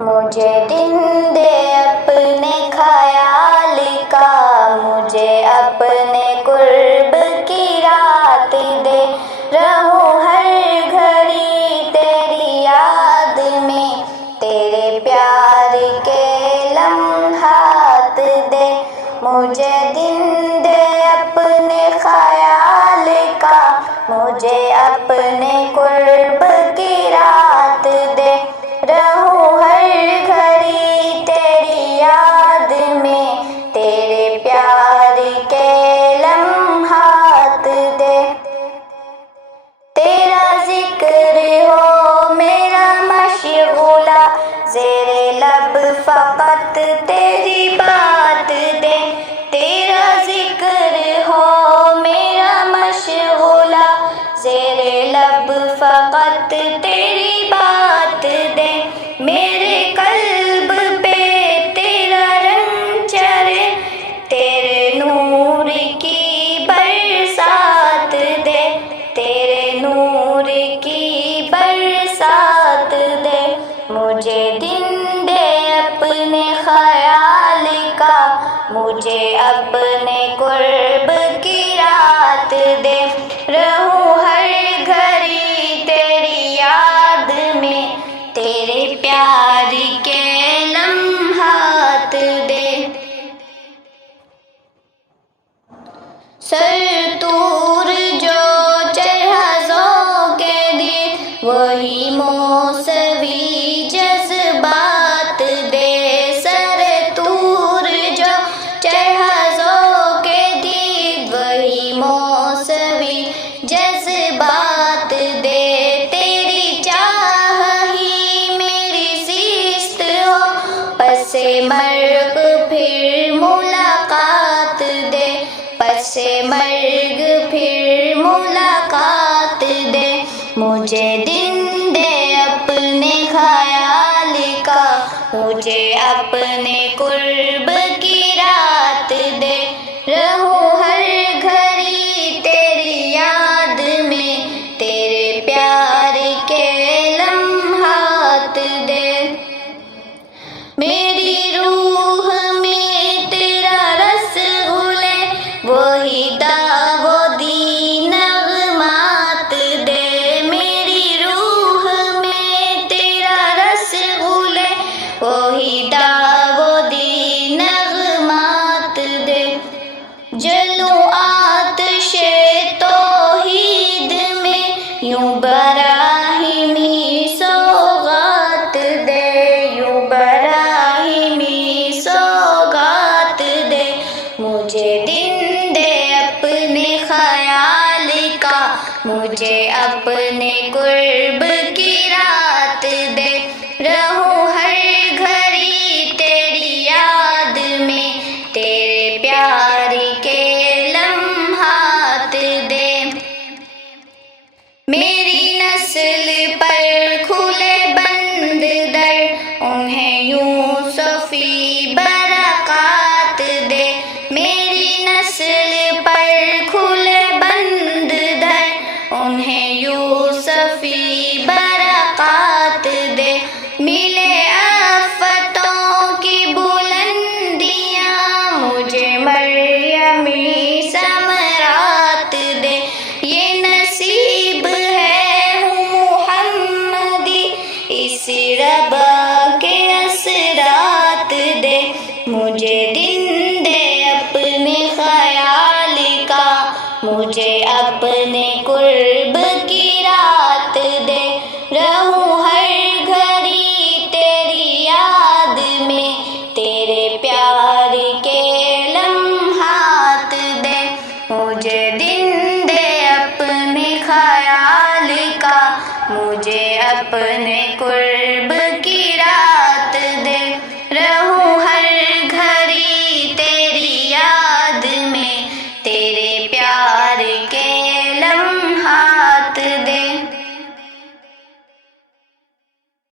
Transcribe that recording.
مجھے دن دے اپنے خیال کا، مجھے اپنے قرب کی رات دے، رہوں ہر گھڑی تیری یاد میں، تیرے پیار کے لمحات دے۔ مجھے دن دے اپنے خیال کا، مجھے اپنے قرب کی رات دے، رہوں ہر گھڑی تیری یاد میں، تیرے پیار کے لمحات دے۔ تیرا ذکر ہو میرا مشغولہ، زیر لب فقط تیری بات دے۔ تیرا ذکر ہو میرا مشغولہ، زیر لب فقط تیری بات دے۔ میرے قلب پہ تیرا رنگ چڑھے، تیرے نور کی برسات دے، تیرے نور کی برسات دے۔ مجھے دن دے اپنے خیال کا، مجھے اپنے قرب کی رات دے، رہوں ہر گھڑی تیری یاد میں، تیرے پیار کے لمحات دے۔ سر تور جو چڑھا ذوق دی، وہی موسوی جذبات دے۔ سر تور جو چڑھا ذوق دی، وہی موسوی جذبات دے۔ تیری چاہ ہی میری زیست ہو، پس مرگ پھر ملاقات دے، پس مرگ پھر ملاقات دے۔ مجھے دن دے اپنے خیال کا، مجھے اپنے قرب کی رات دے، رہوں ہر گھڑی تیری یاد میں، تیرے پیار کے لمحات دے۔ میری روح میں تیرا رسغلے، وہی داودی نغمات دے۔ میری روح میں تیرا رسغلے، وہی داودی نغمات دے۔ جلوں آتش توحید میں، یوں براہیمی سوغات دے، یوں براہیمی سوغات دے۔ مجھے دن دے اپنے خیال کا، مجھے اپنے قرب کی رات دے، رہوں ہر گھڑی تیری یاد میں، تیرے پیار کے لمحات دے۔ میری نسل پر کھلے بند در، انہیں یوسفی برکات دے۔ میری نسل پر کھلے بند در، انہیں یوسفی برکات دے۔ ملے آفتوں کی بلندیاں، مجھے مریمی ثمرات دے۔ یہ نصیب ہے ہوں محمدی، اس ربا کے اثرات دے۔ مجھے